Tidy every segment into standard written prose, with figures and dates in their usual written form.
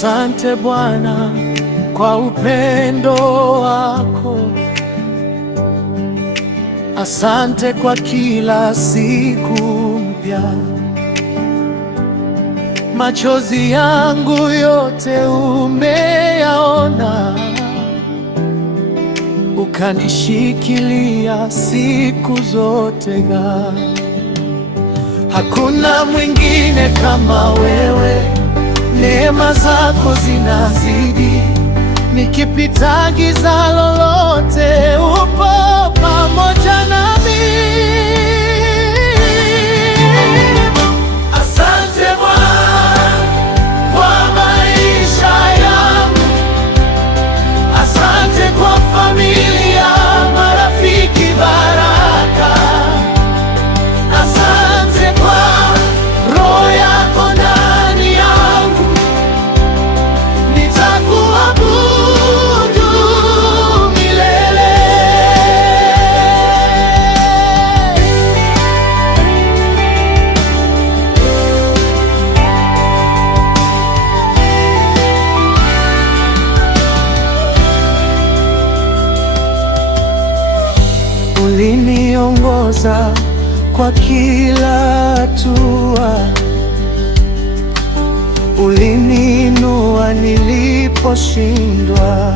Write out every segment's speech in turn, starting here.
Asante Bwana kwa upendo wako. Asante kwa kila siku mpya. Machozi yangu yote umeyaona, ukanishikilia siku zote. Hakuna mwingine kama wewe, neema zako zinazidi. Nikipita giza lolote, upo pamoja nami. Asante Bwana kwa maisha yangu. Asante kwa familia, marafiki, baraka. Asante kwa roho yako ndani yangu. Nitakuabudu milele. Uliniongoza kwa kila hatua, uliniinua niliposhindwa,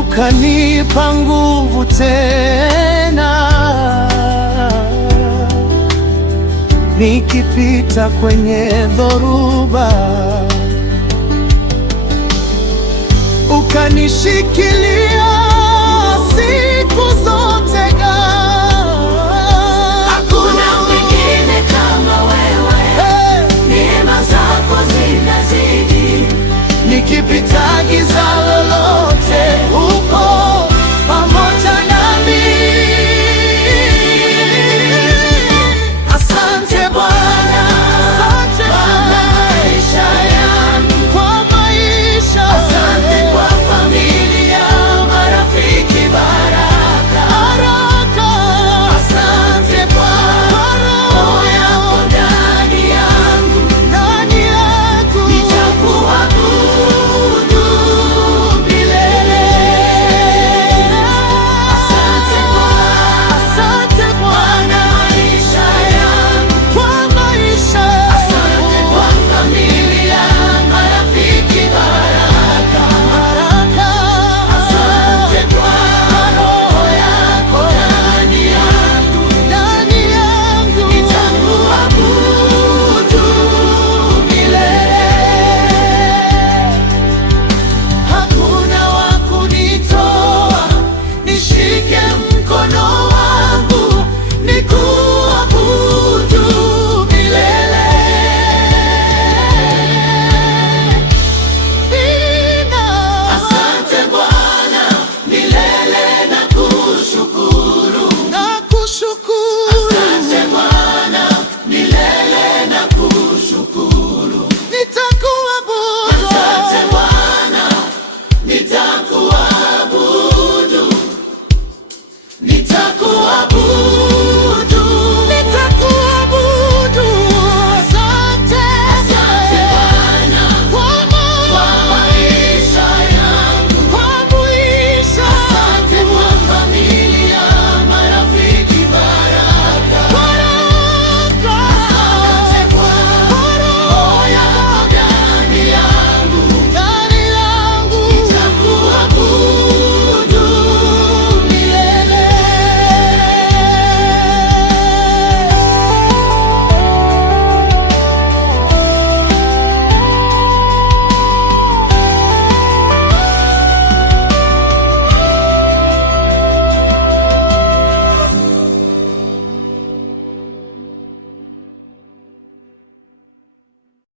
ukanipa nguvu tena. Nikipita kwenye dhoruba, ukanishikilia siku zote. Hakuna mwingine kama wewe, neema zako zinazidi. Nikipita giza lolote, upo pamoja nami. Asante Bwana kwa maisha yangu, kwa maisha. Asante kwa familia, marafiki, baraka. Asante kwa roho yako ndani yangu. Nitakuabudu milele. Asante kwa maisha yangu. Asante kwa familia, marafiki, baraka. Asante kwa roho yako ndani yangu. Nitakuabudu milele. Hakuna wa kunitoa, nishike mkono wangu, nikuabudu milele. Asante Bwana milele, na kushukuru. Asante Bwana milele, na kushukuru.